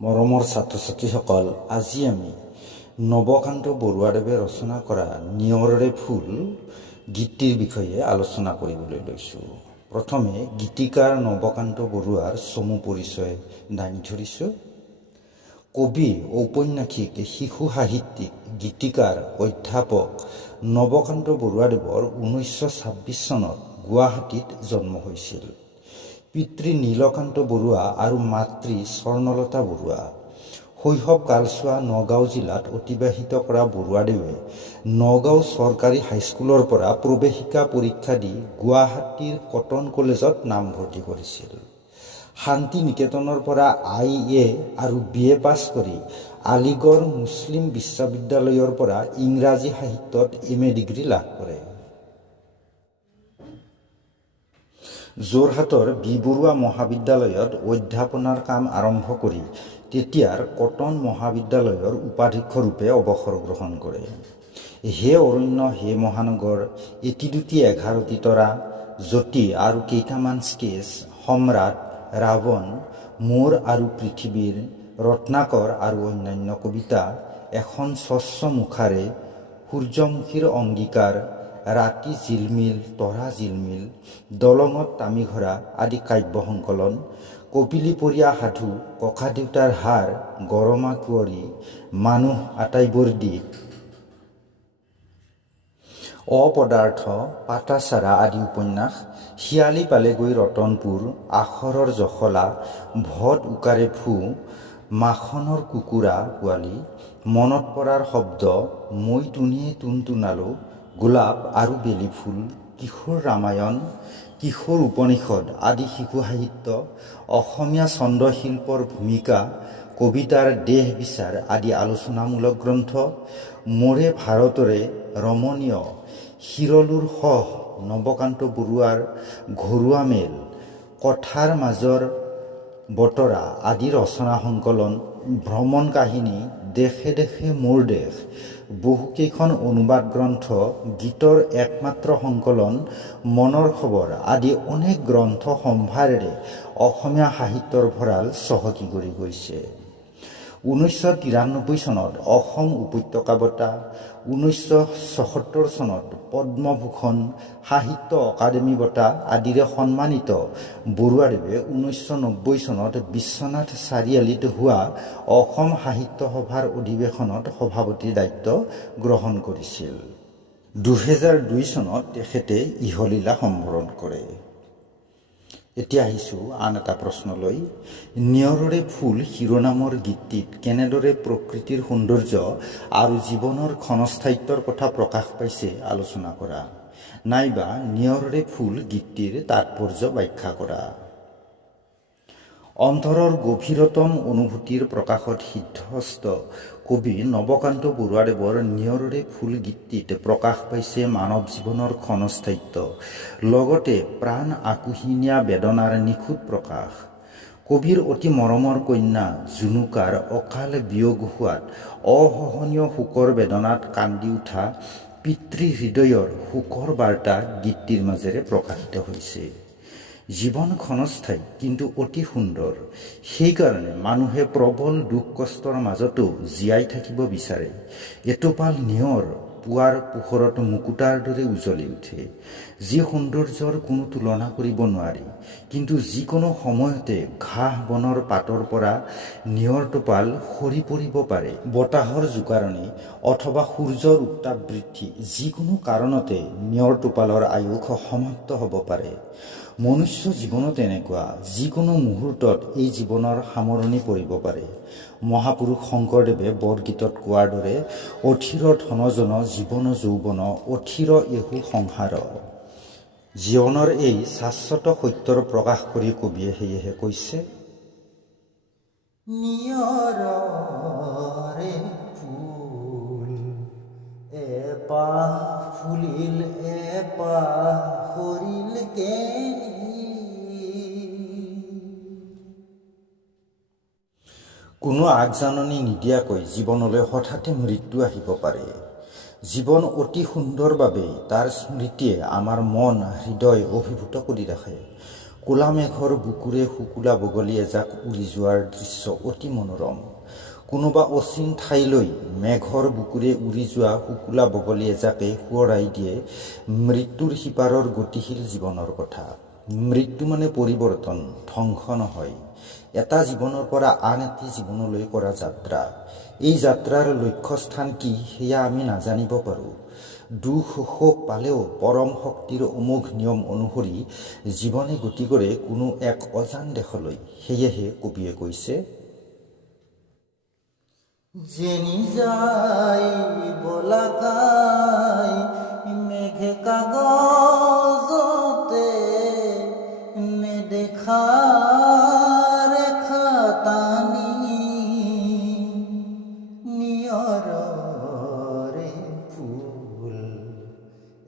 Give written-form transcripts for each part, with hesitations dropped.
মৰমৰ ছাত্ৰ ছাত্ৰীসকল, আজি আমি নৱকান্ত বৰুৱাদেৱে ৰচনা কৰা নিয়ৰৰে ফুল গীতটিৰ বিষয়ে আলোচনা কৰিবলৈ লৈছোঁ। প্ৰথমে গীতিকাৰ নৱকান্ত বৰুৱাৰ চমু পৰিচয় দাঙি ধৰিছোঁ। কবি, ঔপন্যাসিক, শিশু সাহিত্যিক, গীতিকাৰ, অধ্যাপক নৱকান্ত বৰুৱাদেৱৰ 1926 চনত গুৱাহাটীত জন্ম হৈছিল। পিতৃ নীলকান্ত বৰুৱা আৰু মাতৃ স্বৰ্ণলতা বৰুৱা। শৈশৱ কালছোৱা নগাঁও জিলাত অতিবাহিত কৰা বৰুৱাদেৱে নগাঁও চৰকাৰী হাইস্কুলৰ পৰা প্ৰৱেশিকা পৰীক্ষা দি গুৱাহাটীৰ কটন কলেজত নামভৰ্তি কৰিছিল। শান্তি নিকেতনৰ পৰা IA আৰু BA পাছ কৰি আলিগড় মুছলিম বিশ্ববিদ্যালয়ৰ পৰা ইংৰাজী সাহিত্যত MA ডিগ্ৰী লাভ কৰে। যোৰহাটৰ বি বৰুৱা মহাবিদ্যালয়ত অধ্যাপনাৰ কাম আৰম্ভ কৰি তেতিয়াৰ কটন মহাবিদ্যালয়ৰ উপাধ্যক্ষ ৰূপে অৱসৰ গ্ৰহণ কৰে। হে অৰণ্য হে মহানগৰ, এটি দুটি 11টি তৰা, জ্যোতি আৰু কেইটামান স্কেচ, সম্ৰাট, ৰাৱণ, মোৰ আৰু পৃথিৱীৰ, ৰত্নাকৰ আৰু অন্যান্য কবিতা, এখন স্বচ্ছ মুখাৰে, সূৰ্যমুখীৰ অংগীকাৰ, ৰাতি জিলমিল তৰা জিলমিল, দলঙত তামিঘৰা আদি কাব্য সংকলন, কপিলীপৰীয়া সাধু, ককাদেউতাৰ হাৰ, গৰমা কুঁৱৰী, মানুহ আটাইবোৰ দ্বীপ, অপদাৰ্থ, পাতাচাৰা আদি উপন্যাস, শিয়ালি পালেগৈ ৰতনপুৰ, আখৰৰ জখলা, ভট উকাৰে ফু, মাখনৰ কুকুৰা পোৱালি, মনত পৰাৰ শব্দ, মই তুনিয়ে তুনতুনালো, গোলাপ আৰু বেলি ফুল, কিশোৰ ৰামায়ণ, কিশোৰ উপনিষদ আদি শিশু সাহিত্য, অসমীয়া চন্দ্ৰশিল্পৰ ভূমিকা, কবিতাৰ দেহ বিচাৰ আদি আলোচনামূলক গ্ৰন্থ, মোৰে ভাৰতৰে ৰমণীয়, শিৰলুৰ সহ নৱকান্ত বৰুৱাৰ ঘৰুৱা মেল, কথাৰ মাজৰ বতৰা আদি ৰচনা সংকলন, ভ্ৰমণ কাহিনী, দেশে দেশে মোৰ দেশ, বহুকেইখন অনুবাদ গ্ৰন্থ, গীতৰ একমাত্ৰ সংকলন, মনৰ খবৰ আদি অনেক গ্ৰন্থ সম্ভাৰেৰে অসমীয়া সাহিত্যৰ ভঁৰাল চহকী কৰি গৈছে। 1993 চনত অসম উপত্যকা বঁটা, 1976 চনত পদ্মভূষণ, সাহিত্য অকাডেমী বঁটা আদিৰে সন্মানিত বৰুৱাদেৱে 1990 চনত বিশ্বনাথ চাৰিআলিত হোৱা অসম সাহিত্য সভাৰ অধিৱেশনত সভাপতিৰ দায়িত্ব গ্ৰহণ কৰিছিল। 2002 চনত তেখেতে ইহলীলা সম্বৰণ কৰে। এতিয়া আহিছোঁ আন এটা প্ৰশ্নলৈ। নিয়ৰৰে ফুল শিৰোনামৰ গীতটিত কেনেদৰে প্ৰকৃতিৰ সৌন্দৰ্য আৰু জীৱনৰ ক্ষণস্থায়িত্বৰ কথা প্ৰকাশ পাইছে আলোচনা কৰা, নাইবা নিয়ৰৰে ফুল গীতটিৰ তাৎপৰ্য ব্যাখ্যা কৰা। অন্তৰৰ গভীৰতম অনুভূতিৰ প্ৰকাশত সিদ্ধহস্ত কবি নৱকান্ত বৰুৱাদেৱৰ নিয়ৰৰে ফুল গীতটিত প্ৰকাশ পাইছে মানৱ জীৱনৰ ক্ষণস্থায়িত্ব, লগতে প্ৰাণ আকুহি নিয়া বেদনাৰ নিখুঁত প্ৰকাশ। কবিৰ অতি মৰমৰ কন্যা জুনুকাৰ অকাল বিয়োগ হোৱাত অসহনীয় শোকৰ বেদনাত কান্দি উঠা পিতৃ হৃদয়ৰ শোকৰ বাৰ্তা গীতটিৰ মাজেৰে প্ৰকাশিত হৈছে। জীৱন ক্ষণস্থায়ী কিন্তু অতি সুন্দৰ, সেইকাৰণে মানুহে প্ৰবল দুখ কষ্টৰ মাজতো জীয়াই থাকিব বিচাৰে। এটোপাল নিয়ৰ পুৱাৰ পোহৰত মুকুতাৰ দৰে উজ্বলি উঠে, যি সৌন্দৰ্যৰ কোনো তুলনা কৰিব নোৱাৰি। কিন্তু যিকোনো সময়তে ঘাঁহ বনৰ পাতৰ পৰা নিয়ৰ টোপাল সৰি পৰিব পাৰে। বতাহৰ জোকাৰণি অথবা সূৰ্যৰ উত্তাপ বৃদ্ধি, যিকোনো কাৰণতে নিয়ৰ টোপালৰ আয়ুস সমাপ্ত হ'ব পাৰে। মনুষ্য জীৱনো তেনেকুৱা, যিকোনো মুহূৰ্তত এই জীৱনৰ সামৰণি পৰিব পাৰে। মহাপুৰুষ শংকৰদেৱে বৰগীতত কোৱাৰ দৰে অথিৰ ধনজন জীৱন যৌৱন, অথিৰ এহু সংসাৰ। জীৱনৰ এই শাশ্বত সত্যৰ প্ৰকাশ কৰি কবিয়ে সেয়েহে কৈছে, নিয়ৰৰে ফুল এপাহ ফুলিল এপাহ সৰিল কেনি। কোনো আগজাননী নিদিয়াকৈ জীৱনলৈ হঠাতে মৃত্যু আহিব পাৰে। জীৱন অতি সুন্দৰ বাবেই তাৰ স্মৃতিয়ে আমাৰ মন হৃদয় অভিভূত কৰি ৰাখে। ক'লা মেঘৰ বুকুৰে শুকুলা বগলী এজাক উৰি যোৱাৰ দৃশ্য অতি মনোৰম। কোনোবা অচিন ঠাইলৈ মেঘৰ বুকুৰে উৰি যোৱা শুকুলা বগলী এজাকে সোঁৱৰাই দিয়ে মৃত্যুৰ সিপাৰৰ গতিশীল জীৱনৰ কথা। মৃত্যু মানে পৰিৱৰ্তন, ধ্বংস নহয়। এটা জীৱনৰ পৰা আন এটি জীৱনলৈ কৰা যাত্ৰা। এই যাত্ৰাৰ লক্ষ্যস্থান কি সেয়া আমি নাজানিব পাৰোঁ। দুখ শোক পালেও পৰম শক্তিৰ অমোঘ নিয়ম অনুসৰি জীৱনে গতি কৰে কোনো এক অজান দেশলৈ। সেয়েহে কবিয়ে কৈছে, জেনি যায় বলাকাই মেঘে কাগজতে নেদেখা ৰেখা টানি নিয়ৰৰে ফুল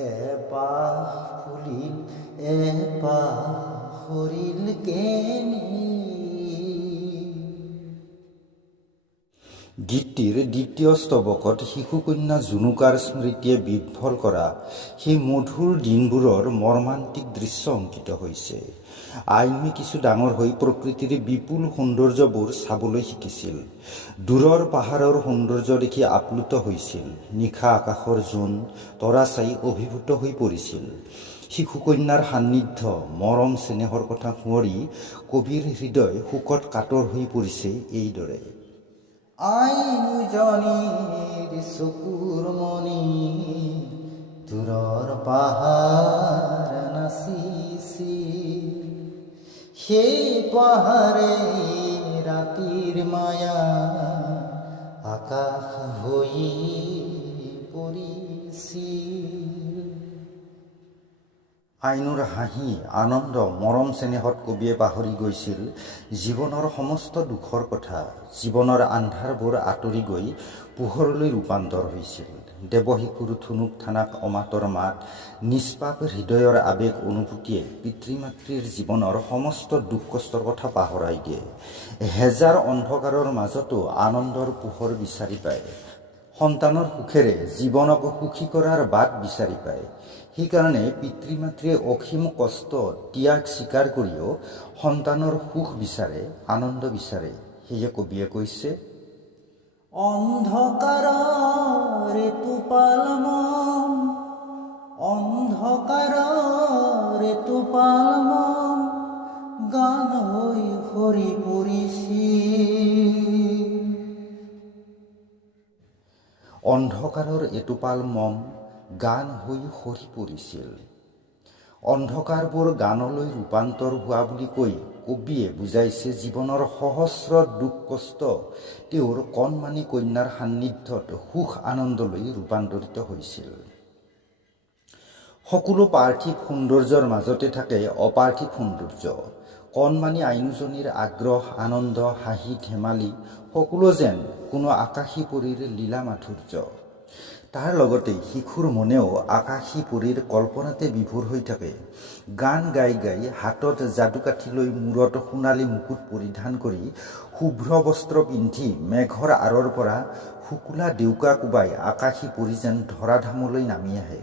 এপাহ ফুলিল এপাহ সৰিল কেনি। গীতটিৰ দ্বিতীয় স্তৱকত শিশুকন্যা জুনুকাৰ স্মৃতিয়ে বিভ্বল কৰা সেই মধুৰ দিনবোৰৰ মৰ্মান্তিক দৃশ্য অংকিত হৈছে। আইনুৱে কিছু ডাঙৰ হৈ প্ৰকৃতিৰ বিপুল সৌন্দৰ্যবোৰ চাবলৈ শিকিছিল। দূৰৰ পাহাৰৰ সৌন্দৰ্য দেখি আপ্লুত হৈছিল। নিশা আকাশৰ জোন তৰা চাই অভিভূত হৈ পৰিছিল। শিশুকন্যাৰ সান্নিধ্য, মৰম চেনেহৰ কথা সোঁৱৰি কবিৰ হৃদয় শোকত কাতৰ হৈ পৰিছে এইদৰে। আইনুজনীৰ চকুৰ মণি দূৰৰ পাহাৰ নাচিছিল, সেই পাহাৰে ৰাতিৰ মায়া আকাশ হৈ পৰিছিল। আইনুৰ হাঁহি, আনন্দ, মৰম চেনেহত কবিয়ে পাহৰি গৈছিল জীৱনৰ সমস্ত দুখৰ কথা। জীৱনৰ আন্ধাৰবোৰ আঁতৰি গৈ পোহৰলৈ ৰূপান্তৰ হৈছিল। দেৱশিশুৰ ঠুনুক ঠানাক অমাতৰ মাত, নিষ্পাপ হৃদয়ৰ আৱেগ অনুভূতিয়ে পিতৃ মাতৃৰ জীৱনৰ সমস্ত দুখ কষ্টৰ কথা পাহৰাই দিয়ে। হেজাৰ অন্ধকাৰৰ মাজতো আনন্দৰ পোহৰ বিচাৰি পায়। সন্তানৰ সুখেৰে জীৱনক সুখী কৰাৰ বাট বিচাৰি পায়। সেইকাৰণে পিতৃ মাতৃয়ে অসীম কষ্ট ত্যাগ স্বীকাৰ কৰিও সন্তানৰ সুখ বিচাৰে, আনন্দ বিচাৰে। সেয়ে কবিয়ে কৈছে, অন্ধকাৰৰ টোপাল মন, অন্ধকাৰৰ টোপাল মন গান হৈ সৰি পৰিছিল। অন্ধকাৰৰ এটোপাল মম গান হৈ সৰি পৰিছিল। অন্ধকাৰবোৰ গানলৈ ৰূপান্তৰ হোৱা বুলি কৈ কবিয়ে বুজাইছে জীৱনৰ সহস্ৰ দুখ কষ্ট তেওঁৰ কণমানি কন্যাৰ সান্নিধ্যত সুখ আনন্দলৈ ৰূপান্তৰিত হৈছিল। সকলো পাৰ্থিৱ সৌন্দৰ্যৰ মাজতে থাকে অপাৰ্থিৱ সৌন্দৰ্য। কণমানি আইনুজনীৰ আগ্ৰহ, আনন্দ, হাঁহি ধেমালি সকলো যেন কোনো আকাশী পৰীৰ লীলা মাধুৰ্য। তাৰ লগতে শিশুৰ মনেও আকাশী পৰীৰ কল্পনাতে বিভোৰ হৈ থাকে। গান গাই গাই হাতত যাদুকাঠি লৈ মূৰত সোণালী মুকুট পৰিধান কৰি শুভ্ৰ বস্ত্ৰ পিন্ধি মেঘৰ আঁৰৰ পৰা শুকুলা ডেউকা কোবাই আকাশী পৰী যেন ধৰাধামলৈ নামি আহে।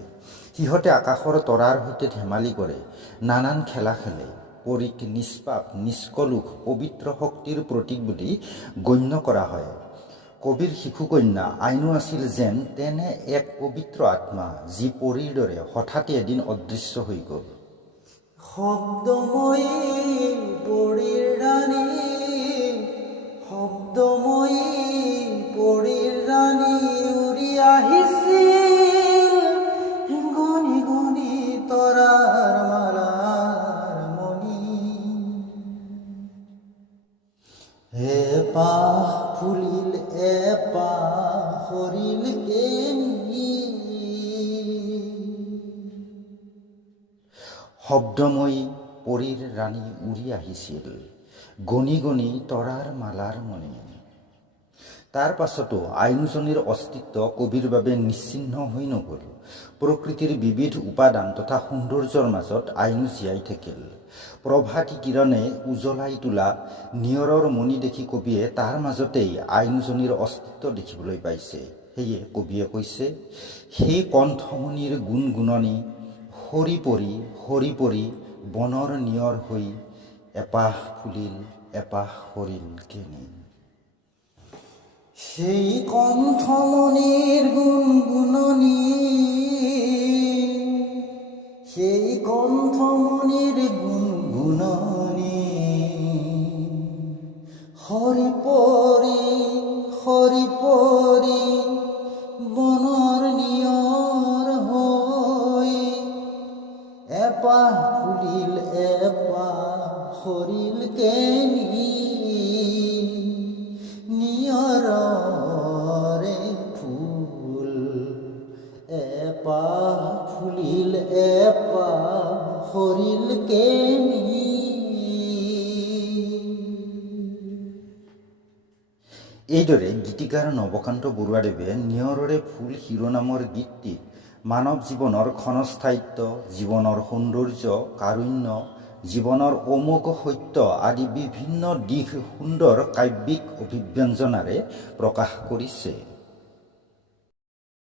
সিহঁতে আকাশৰ তৰাৰ সৈতে ধেমালি কৰে, নানান খেলা খেলে। পৰীক নিষ্পাপ, নিষ্কলুষ, পবিত্ৰ শক্তিৰ প্ৰতীক বুলি গণ্য কৰা হয়। কবিৰ শিশুকন্যা আইনু আছিল যেন তেনে এক পবিত্ৰ আত্মা, যি পৰীৰ দৰে হঠাতে এদিন অদৃশ্য হৈ গ'ল। শব্দময়ী পৰীৰ ৰাণী, শব্দময়ী পৰীৰ ৰাণী উৰি আহিছিল গণি গণি তৰাৰ মালাৰ মণি। এপাহ ফুলিল এপাহ সৰিল কেনি। শব্দময়ী পৰীৰ ৰাণী উৰি আহিছিল গণি গণি তৰাৰ মালাৰ মণি। তাৰ পাছতো আইনুজনীৰ অস্তিত্ব কবিৰ বাবে নিশ্চিহ্ন হৈ নগ'ল। প্ৰকৃতিৰ বিবিধ উপাদান তথা সৌন্দৰ্যৰ মাজত আইনু জীয়াই থাকিল। প্ৰভাতী কিৰণে উজ্বলাই তোলা নিয়ৰৰ মণি দেখি কবিয়ে তাৰ মাজতেই আইনুজনীৰ অস্তিত্ব দেখিবলৈ পাইছে। সেয়ে কবিয়ে কৈছে, সেই কণ্ঠমণিৰ গুণগুণনি সৰি পৰি বনৰ নিয়ৰ হৈ এপাহ ফুলিল এপাহ সৰিল কেনি। সেই কণ্ঠমণিৰ গুণগুণনি, সেই কণ্ঠমণিৰ গুণগুণনি, সৰি পৰি বনৰ নিয়ৰ হৈ এপাহ ফুলিল এপাহ সৰিল কেনি। নিয়ৰৰে ফুল এপাহ ফুলিল এপাহ সৰিল কেনি। এইদৰে গীতিকাৰ নৱকান্ত বৰুৱাদেৱে নিয়ৰৰে ফুল শিৰোনামৰ গীতটিত মানৱ জীৱনৰ ক্ষণস্থায়িত্ব, জীৱনৰ সৌন্দৰ্য, কাৰুণ্য, জীৱনৰ অমোঘ সত্য আদি বিভিন্ন দিশ সুন্দৰ কাব্যিক অভিব্যঞ্জনাৰে প্ৰকাশ কৰিছে।